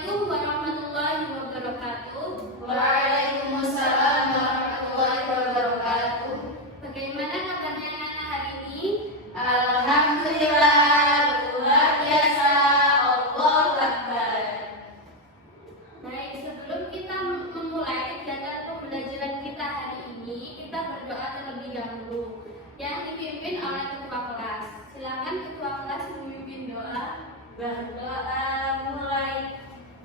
Assalamualaikum warahmatullahi wabarakatuh. Waalaikumsalam warahmatullahi wabarakatuh. Bagaimana kabarnya anak-anak hari ini? Alhamdulillah, luar biasa. Allahu Akbar. Baik, sebelum kita memulai kegiatan pembelajaran kita hari ini, kita berdoa terlebih dahulu yang dipimpin oleh ketua kelas. Silakan ketua kelas memimpin doa. Berdoa mulai.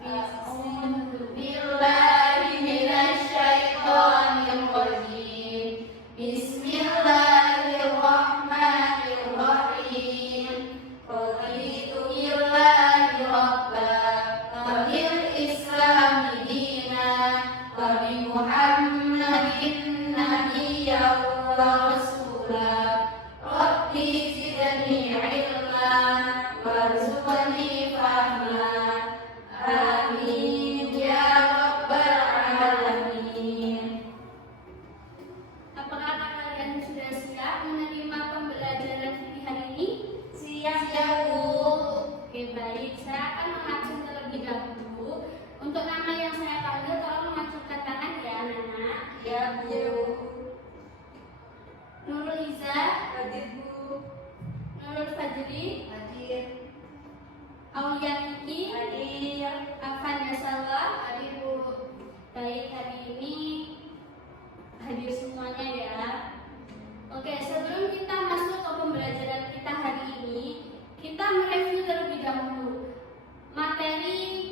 Bismillahirrahmanirrahim. Bismillahirrahmanirrahim. Raditu billahi rabban wa bil islami dinan wa bi Muhammadin nabiyyan wa rasulah. Rabbi zidni ilman warzuqni fahman. Amin ya rabbal alamin. Apakah kalian sudah siap menerima pembelajaran fikih hari ini? Siap, Bu. Oke, baik. Saya akan mengacung terlebih dahulu. Untuk nama yang saya panggil, tolong mengacungkan tangan ya, anak-anak. Ya, Bu. Nurul Iza, Hadir, Bu. Nurul Fajri, Hadir. Aulia Niki, Hadir. Afan Yasalwa. Hadir, Bu. Baik, hari ini hadir semuanya ya. Oke, sebelum kita masuk ke pembelajaran kita hari ini, kita mereview terlebih dahulu materi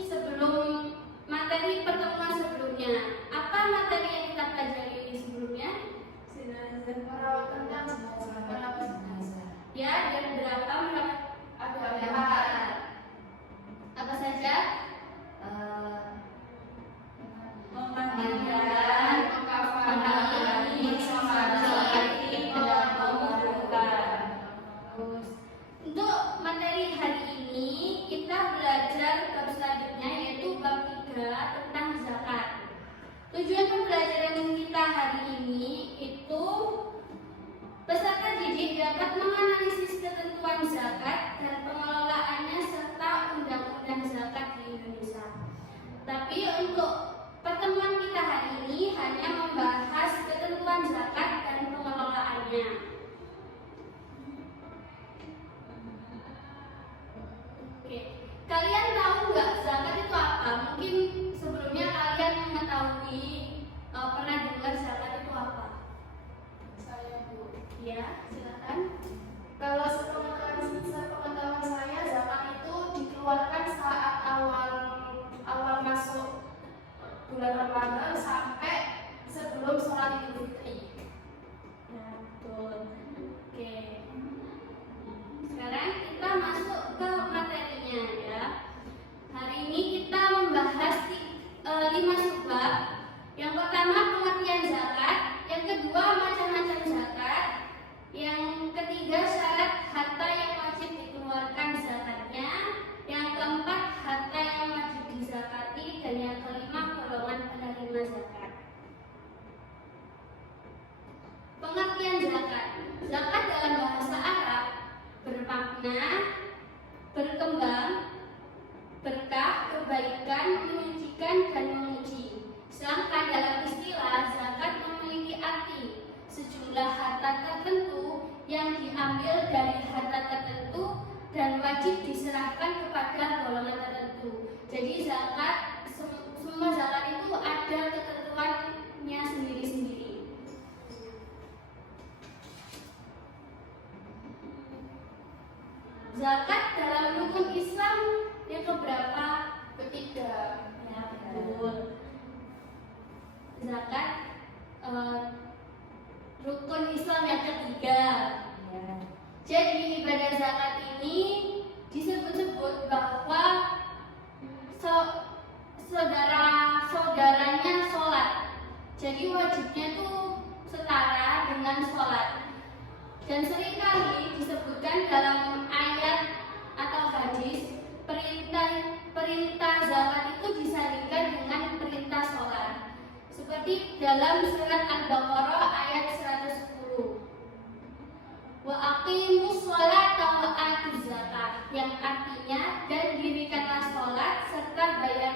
pertemuan sebelumnya. Apa materi yang kita pelajari sebelumnya? Perawatan jenazah. Ya, dan berapa Ada empat. apa saja? Memandikan, mengkafani, mensolati, menguburkan. Untuk materi hari ini kita belajar bab selanjutnya yaitu bab 3 tentang zakat. Tujuan pembelajaran kita hari ini itu peserta didik dapat menganalisis ketentuan zakat dan pengelolaannya serta undang-undang zakat di Indonesia. Tapi untuk pertemuan kita hari ini hanya membahas ketentuan zakat dan pengelolaannya. Oke, kalian tahu nggak zakat itu apa? Mungkin sebelumnya kalian mengetahui, pernah dengar zakat itu apa? Saya, Bu. Ya, silakan. Kalau sepengetahuan saya, zakat itu dikeluarkan saat awal masuk bulan Ramadan sampai sebelum sholat Idul Fitri. Ya, betul. Oke. Sekarang kita masuk ke materinya ya. Hari ini kita membahas 5 subbab. Yang pertama pengertian zakat, yang kedua macam-macam zakat, yang ketiga syarat harta yang wajib dikeluarkan zakatnya, yang keempat harta yang wajib dizakati, dan yang kelima golongan penerima zakat. Pengertian zakat. Zakat dalam bahasa Arab bermakna berkembang, berkah, kebaikan, menyucikan, dan memuji. Sedangkan dalam istilah zakat memiliki arti sejumlah harta tertentu yang diambil dari harta tertentu dan wajib diserahkan kepada golongan tertentu. Jadi zakat, semua zakat itu ada ketentuannya sendiri-sendiri. Zakat dalam rukun Islam yang keberapa? Ketiga. Ya, betul. Zakat rukun Islam yang ketiga. Ya. Jadi ibadah zakat ini disebut-sebut bahwa saudaranya sholat. Jadi wajibnya tuh setara dengan sholat. Dan seringkali disebutkan dalam ayat atau hadis perintah zakat itu disandingkan dengan perintah sholat. Seperti dalam surat Al-Baqarah ayat 110. Wa aqimus sholata wa atuz zakat, yang artinya dan dirikanlah sholat serta bayar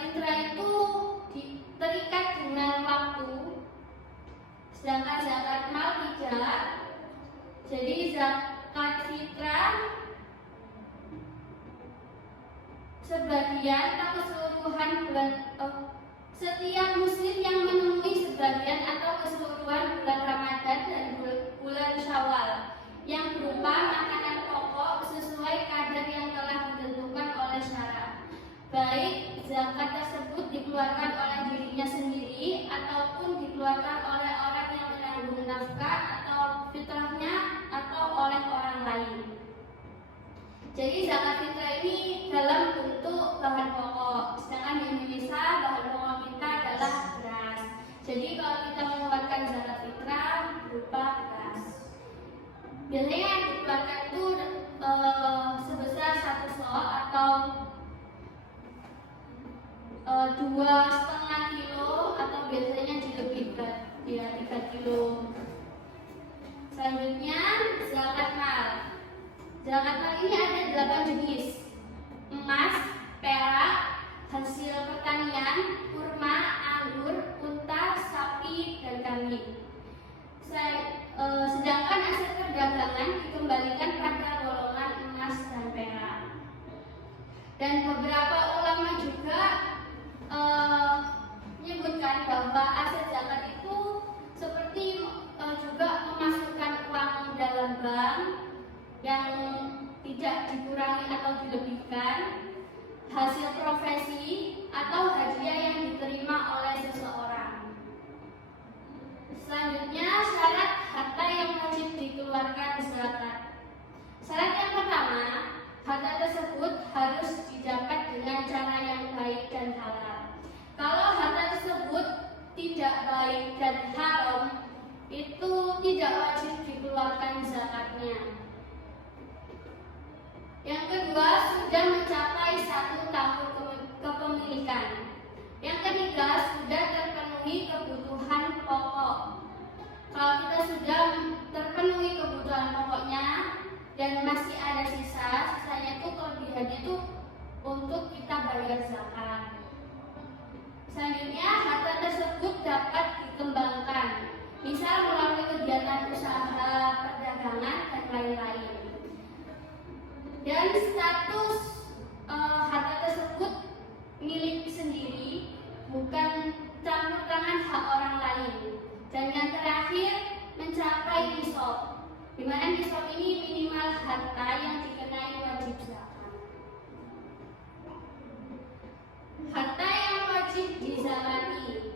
fitrah itu terikat dengan waktu, sedangkan zakat mal tidak. Jadi zakat fitrah sebagian atau keseluruhan bulan, setiap muslim yang menemui sebagian atau keseluruhan bulan Ramadan dan bulan Syawal yang berupa makanan pokok sesuai kadar yang telah ditentukan oleh syara, baik zakat tersebut dikeluarkan oleh dirinya sendiri ataupun dikeluarkan oleh orang yang menanggung nafkah atau fitrahnya atau oleh orang lain. Jadi zakat fitrah ini dalam bentuk bahan pokok, sedangkan di Indonesia bahan pokok kita adalah beras. Jadi kalau kita mengeluarkan zakat fitrah berupa beras, biasanya yang dikeluarkan itu sebesar 1 sok atau 2,5 kilo atau biasanya dilebihkan ya 3 kilo. Selanjutnya zakat mal. Zakat mal ini ada 8 jenis: emas, perak, hasil pertanian, kurma, anggur, unta, sapi, dan kambing. Sedangkan hasil perdagangan dikembalikan pada golongan emas dan perak. Dan beberapa ulama juga menyebutkan bahwa aset zakat itu seperti juga memasukkan uang dalam bank yang tidak dikurangi atau dilebihkan, hasil profesi atau hadiah yang diterima oleh seseorang. Selanjutnya syarat harta yang wajib dikeluarkan zakat. Syarat yang pertama, harta tersebut harus didapat dengan cara yang baik dan halal. Kalau harta tersebut tidak baik dan haram, itu tidak wajib dikeluarkan zakatnya. Yang kedua, sudah mencapai 1 tahun kepemilikan. Yang ketiga, sudah terpenuhi kebutuhan pokok. Kalau kita sudah terpenuhi kebutuhan pokoknya dan masih ada sisanya itu kelebihannya itu untuk kita bayar zakat. Selanjutnya, harta tersebut dapat dikembangkan, misal melalui kegiatan usaha, perdagangan, dan lain-lain. Dan status harta tersebut milik sendiri, bukan campur tangan hak orang lain. Dan yang terakhir, mencapai nisab, di mana nisab ini minimal harta yang dikenai wajib zakat. Harta yang wajib dizakati.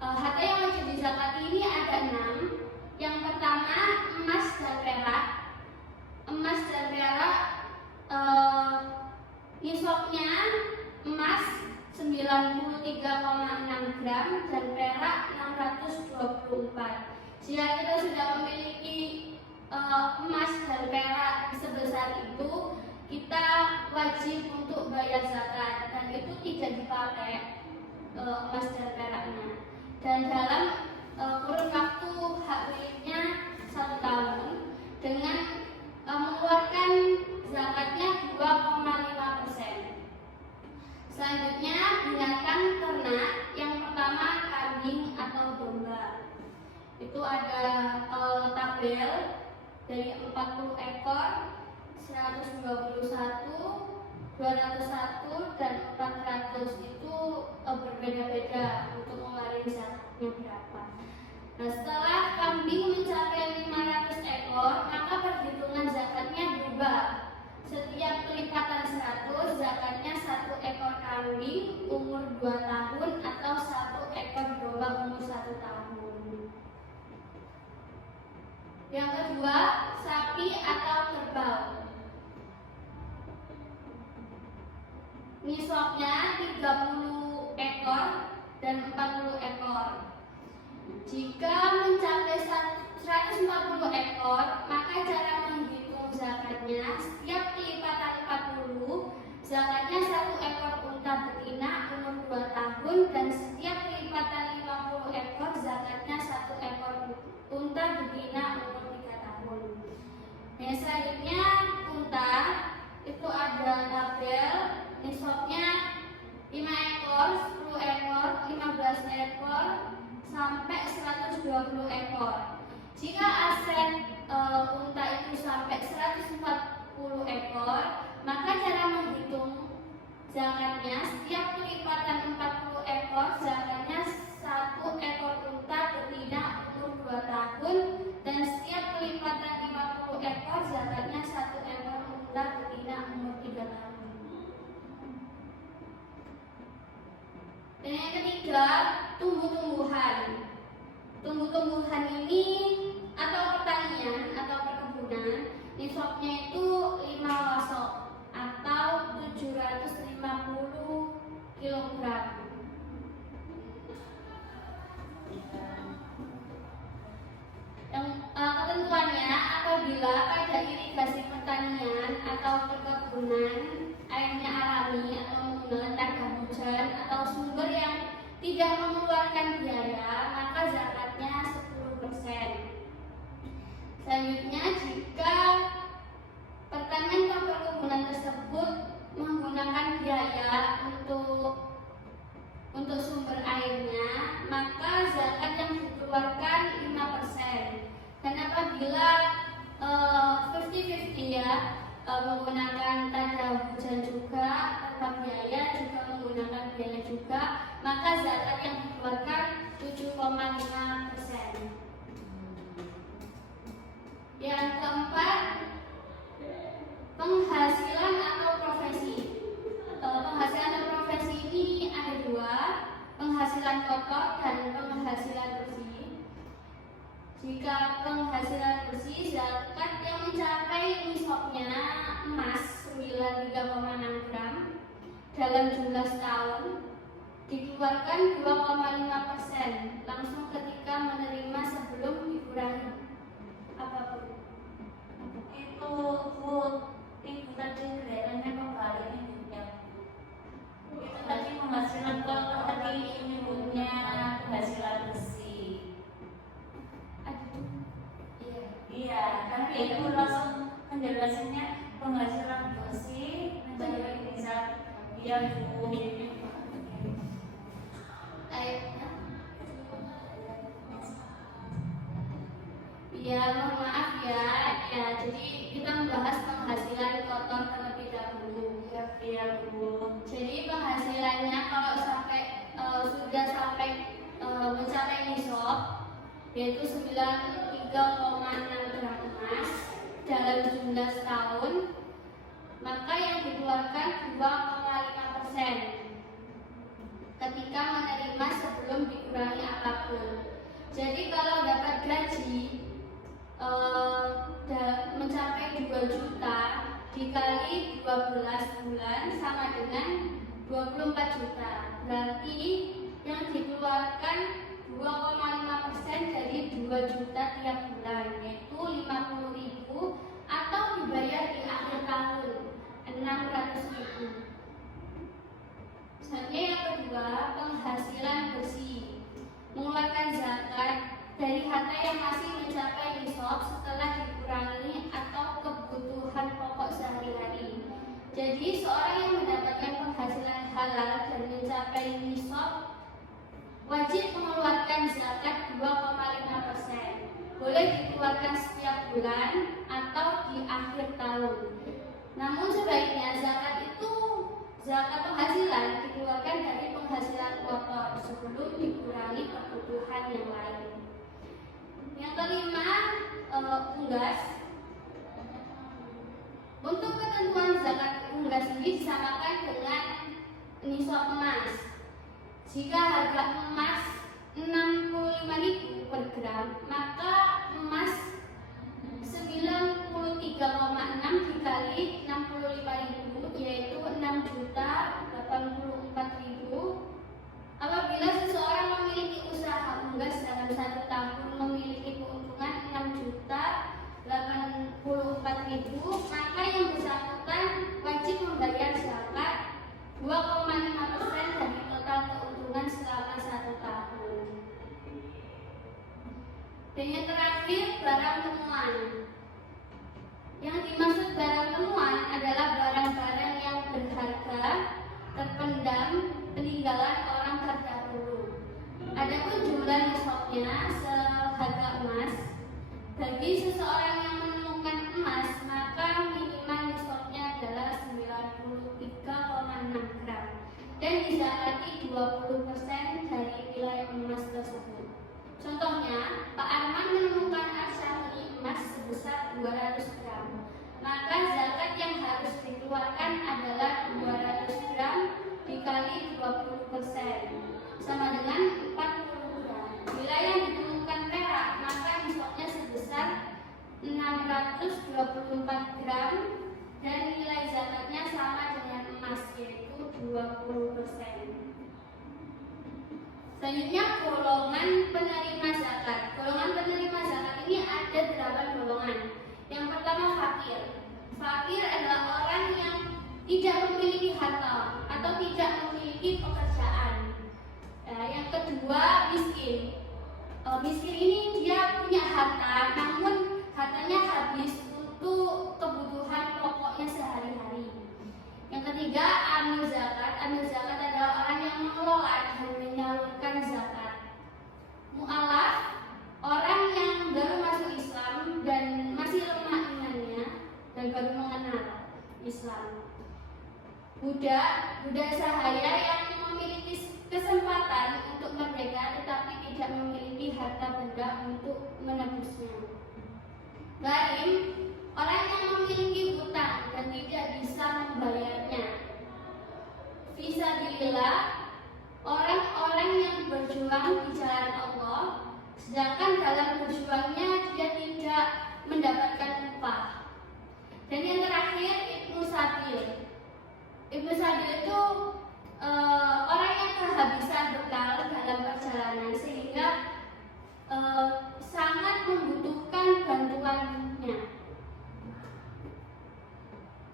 Harta yang wajib dizakati ini ada 6. Yang pertama, emas dan perak. Emas dan perak nisabnya emas 93,6 gram dan perak 624. Jika kita sudah memiliki emas dan perak sebesar itu, kita wajib untuk bayar zakat, dan itu tidak dipakai emas dan peraknya. Dan dalam kurun waktu hak miliknya 1 tahun dengan mengeluarkan zakatnya 2,5%. Selanjutnya, binatang ternak. Yang pertama, kambing atau domba. Itu ada tabel dari 40 ekor, 121, 201, dan 400 itu berbeda-beda untuk mengeluarkan zakatnya berapa. Nah, setelah kambing mencapai 500 ekor, maka perhitungan zakatnya berubah. Setiap pelipatan 100, zakatnya 1 ekor kambing umur 2 tahun atau 1 ekor domba umur 1 tahun. Yang kedua, sapi atau kerbau. Nisabnya 30 ekor dan 40 ekor. Jika mencapai 140 ekor, maka cara menghitung zakatnya, setiap pelipatan 40, zakatnya 1 ekor unta betina umur 2 tahun, dan setiap pelipatan 50 ekor, zakatnya 1 ekor unta betina umur 3 tahun. Nah, selanjutnya unta itu ada tabel nisabnya 5 ekor ekor sampai 120 ekor. Jika aset unta itu sampai 140 ekor, maka cara menghitung zakatnya setiap pelipatan 40 ekor zakatnya 1 ekor unta betina umur 2 tahun, dan setiap pelipatan 50 ekor zakatnya 1 ekor unta betina umur 3 tahun. Dan yang ketiga, tumbuh-tumbuhan. Tumbuh-tumbuhan ini atau pertanian atau perkebunan, nisabnya itu 5 wasok atau 750 kg. Yang ketentuannya, apabila pada irigasi pertanian atau perkebunan airnya alami atau menggunakan tenaga hujan atau sumber yang tidak mengeluarkan biaya, maka zakatnya 10%. Selanjutnya, jika pertanian atau perkebunan tersebut menggunakan biaya untuk sumber airnya, maka zakat yang dikeluarkan 5%. Dan apabila 50-50 ya, menggunakan tanda hujan juga tanpa biaya, juga menggunakan biaya juga, maka zakat yang dikeluarkan 7,5%. Yang keempat, penghasilan atau profesi. Penghasilan atau profesi ini ada 2, penghasilan pokok dan penghasilan bersih. Jika penghasilan bersih, zakat yang mencapai nisabnya emas 93,6 gram dalam jumlah setahun dikeluarkan 2,5% langsung ketika menerima sebelum dikurangi apapun. Itu Bu, Ibu tadi kelihatannya kembali ibunya. Itu tadi penghasilan pokok, tadi ibunya penghasilan bersih. Iya, tapi itu langsung penjelasannya penghasilan bersih mencapai bisa dia Bu. Ya, mohon maaf ya. Jadi kita membahas penghasilan kotor terlebih dahulu. Iya Bu. Jadi penghasilannya kalau sudah sampai mencapai nisab, yaitu 93,6 gram emas dalam jumlah setahun, maka yang dikeluarkan 2,5% ketika menerima sebelum dikurangi apapun. Jadi kalau dapat gaji mencapai 2 juta dikali 12 bulan sama dengan 24 juta. Berarti yang dikeluarkan 2,5% dari 2 juta tiap bulan, yaitu 50.000 atau dibayar di akhir tahun 600.000. Selanjutnya yang kedua, penghasilan bersih. Mengeluarkan zakat dari harta yang masih mencapai nisab setelah dikurangi atau kebutuhan pokok sehari-hari. Jadi seorang yang mendapatkan penghasilan halal dan mencapai nisab wajib mengeluarkan zakat 2,5%. Boleh dikeluarkan setiap bulan atau di akhir tahun. Namun sebaiknya zakat penghasilan dikeluarkan dari penghasilan kotor sebelum dikurangi kebutuhan yang lain. Yang kelima, unggas. Untuk ketentuan zakat unggas ini disamakan dengan nisab emas. Jika harga emas 65.000 per gram, maka emas 93,6 dikali 65.000 yaitu 6.084.000. Apabila seseorang memiliki usaha unggas dalam 1 tahun memiliki keuntungan 6.084.000, maka yang bersangkutan wajib membayar zakat 2,5% dari total keuntungan selama 1 tahun. Dan yang terakhir, barang temuan. Yang dimaksud barang temuan adalah barang-barang yang berharga terpendam peninggalan orang terdahulu. Adapun jumlah nisabnya seharga emas. Bagi seseorang yang menemukan emas, maka minimal nisabnya adalah 93,6 gram dan dizakati 20% dari nilai emas tersebut. Contohnya, Pak Arman menemukan arsani emas sebesar 200 gram. Maka zakat yang harus dikeluarkan adalah 200 gram dikali 20% sama dengan 40 gram. Bila yang ditemukan perak, maka nisabnya sebesar 624 gram dan nilai zakatnya sama dengan emas, yaitu 20%. Selanjutnya golongan penerima zakat. Golongan penerima zakat ini ada 8 golongan. Yang pertama fakir. Fakir adalah orang yang tidak memiliki harta atau tidak memiliki pekerjaan. Yang kedua miskin. Miskin ini dia punya harta, namun hartanya habis untuk kebutuhan pokoknya sehari-hari. Yang ketiga amil zakat. Amil zakat adalah orang yang mengelola dan menyalurkan zakat. Mu'alaf, orang yang baru masuk Islam dan masih lemah imannya dan baru mengenal Islam. Budak sahaya yang memiliki kesempatan untuk merdeka tetapi tidak memiliki harta benda untuk menebusnya. Gharim, orang yang memiliki hutang dan tidak bisa membayarnya. Fisabilillah, orang-orang yang berjuang di jalan Allah, sedangkan dalam berjuangnya dia tidak mendapatkan upah. Dan yang terakhir Ibnu Sabil. Ibnu Sabil itu orang yang kehabisan bekal dalam perjalanan sehingga sangat membutuhkan bantuannya.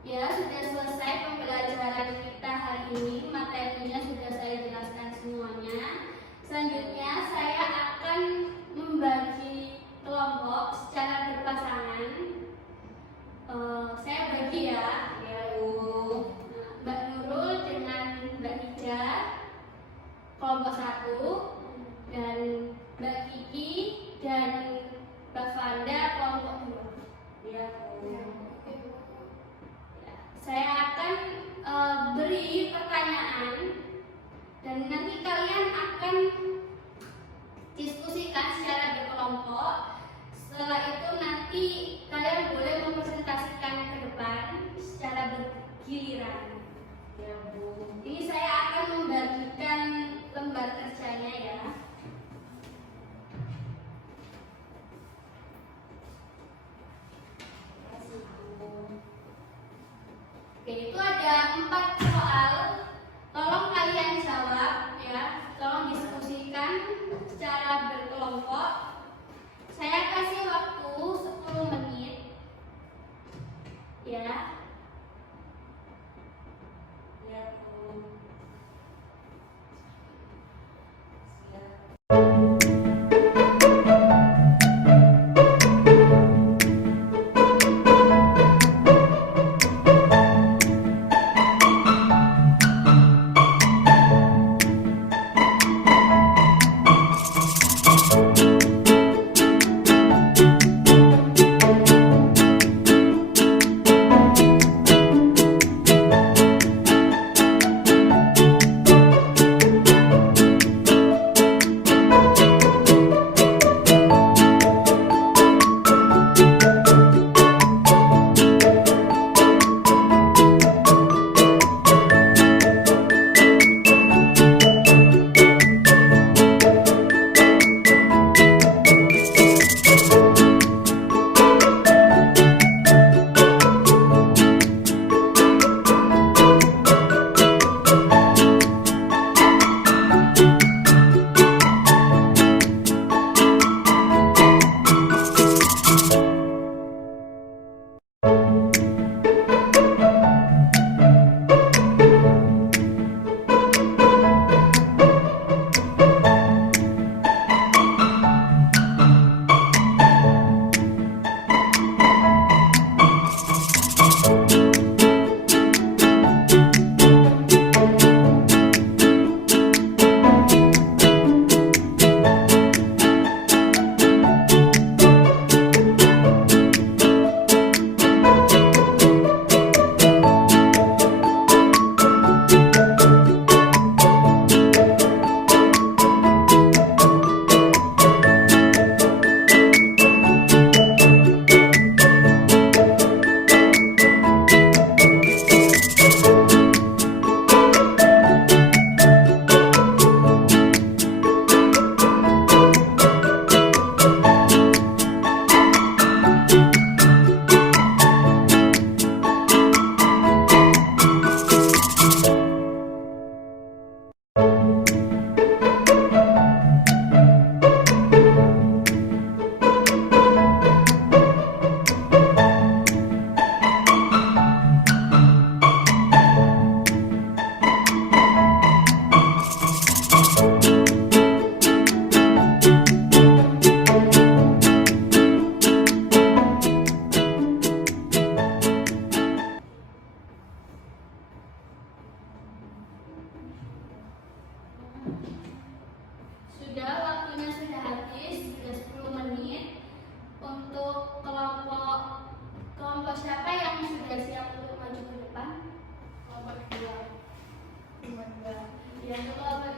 Ya, sudah selesai pembelajaran kita hari ini. Materinya sudah saya jelaskan semuanya. Selanjutnya saya akan membagi kelompok secara berpasangan. Saya bagi ya. Mbak Nurul dengan Mbak Ija kelompok 1 dan Mbak Kiki dan Mbak Fanda kelompok 2. Iya, Bu. Saya akan beri pertanyaan dan nanti kalian akan diskusikan secara berkelompok. Setelah itu nanti kalian boleh mempresentasikan ke depan secara bergiliran. Iya, Bu. Ini saya akan membagikan lembar kerjanya ya. Oke, itu ada 4 soal. Tolong kalian jawab ya. Tolong diskusikan secara berkelompok. Saya kasih waktu 10 menit. Ya. Iya, Bu.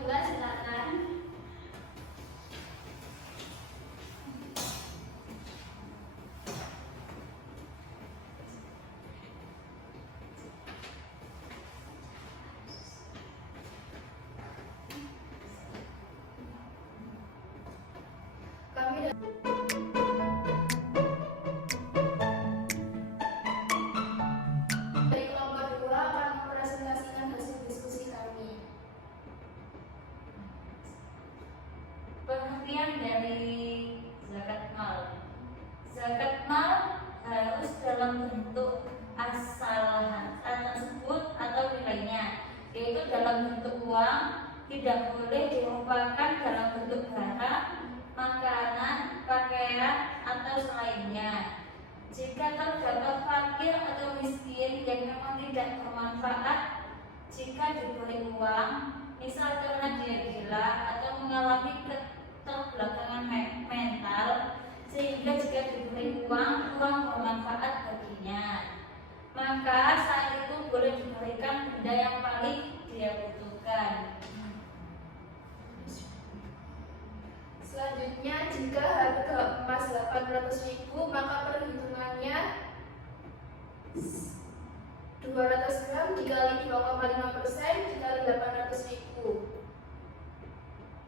kedua silakan. Kami dari kelompok 2 akan mempresentasikan hasil diskusi kami. Pengertian dari zakat mal. Zakat mal harus dalam bentuk asal harta tersebut atau nilainya, yaitu dalam bentuk uang, tidak boleh dirupakan dalam bentuk barang, makanan, pakaian, atau selainnya. Jika terdapat fakir atau miskin yang memang tidak bermanfaat jika diberi uang, misal karena dia gila atau mengalami keterbelakangan mental, sehingga jika diberi uang kurang bermanfaat baginya, maka saat itu boleh diberikan benda yang paling dia butuhkan. Selanjutnya, jika harga emas 800.000, maka perhitungannya 200 gram dikali 2,5% dikali 800.000.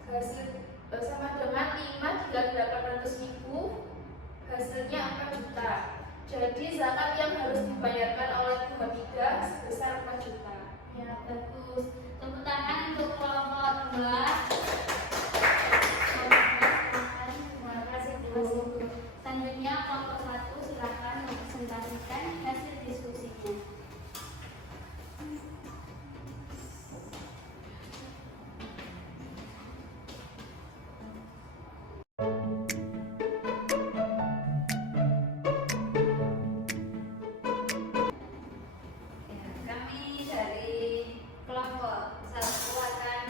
Hasil sama dengan 5 dikali 800.000, hasilnya 4 juta. Jadi zakat yang harus dibayarkan oleh pihak ketiga sebesar 4 juta. Ya, bagus. Tepuk tangan untuk kelompok 2. Terima kasih Bu. Selanjutnya kelompok 1 silakan mempresentasikan hasil diskusinya. Kami dari kelompok 1 akan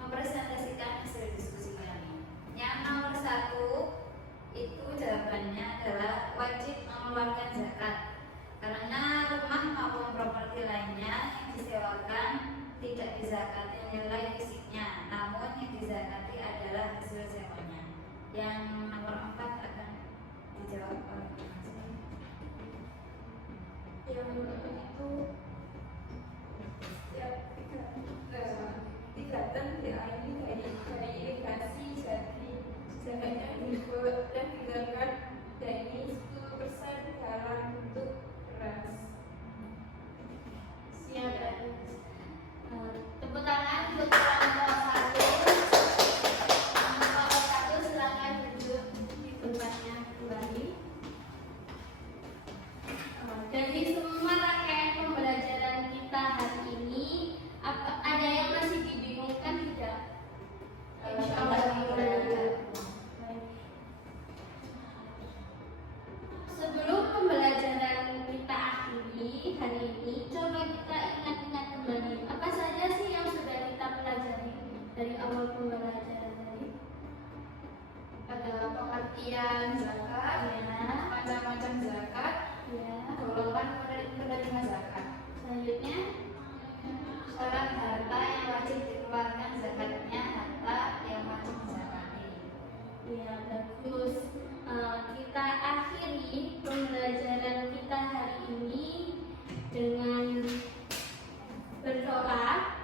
mempresentasikan hasil diskusi kami. Yang nomor 1 itu jawabannya adalah wajib mengeluarkan zakat, karena rumah maupun properti lainnya yang disewakan tidak dizakati nilai fisiknya, namun yang dizakati adalah hasil sewanya. Yang nomor 4 akan dijawab oleh Yang menurut itu setiap tingkatan DAI dari irigasi jadi zakatnya dibuat dan tinggalkan dari 10% dalam bentuk beras. Siap. Tepuk tangan untuk kelompok 1. Kelompok 1 silakan duduk di tempatnya kembali. Dari semua rangkaian pembelajaran kita hari ini, ada yang masih dibingungkan tidak? Insyaallah Baik. Sebelum pembelajaran kita akhiri hari ini, coba kita ingat-ingat kembali apa saja sih yang sudah kita pelajari dari awal pembelajaran tadi? ada pengertian zakat, Ya, macam-macam zakat, ya. golongan penerima zakat, Selanjutnya, syarat harta yang wajib dikeluarkan zakatnya, harta yang wajib dizakati. ya bagus. Kita akhiri pembelajaran kita hari ini dengan berdoa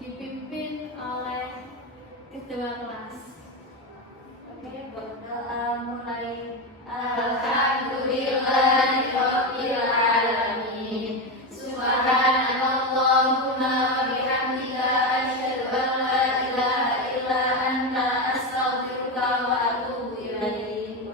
dipimpin oleh ketua kelas. Oke, berdoa mulai. Alhamdulillahirabbil alamin. Subhanallahumma wa bihamdika asyhadu an la ilaha illa anta astaghfiruka wa atubu ilaik.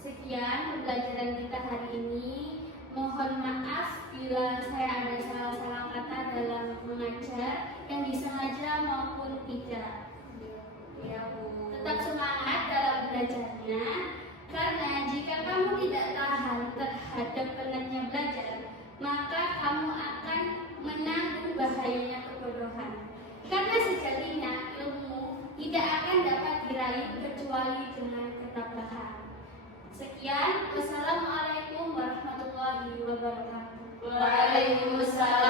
Sekian pembelajaran kita hari ini. Mohon maaf bila saya ada salah-salah kata dalam mengajar yang disengaja maupun tidak. Ya, Bu. Tetap semangat dalam belajarnya, karena jika kamu tidak tahan terhadap penatnya belajar, maka kamu akan menanggung bahayanya kebodohan. Karena sejatinya ilmu tidak akan dapat diraih kecuali dengan ketabahan. Sekian, wassalamualaikum warahmatullahi wabarakatuh. Waalaikumsalam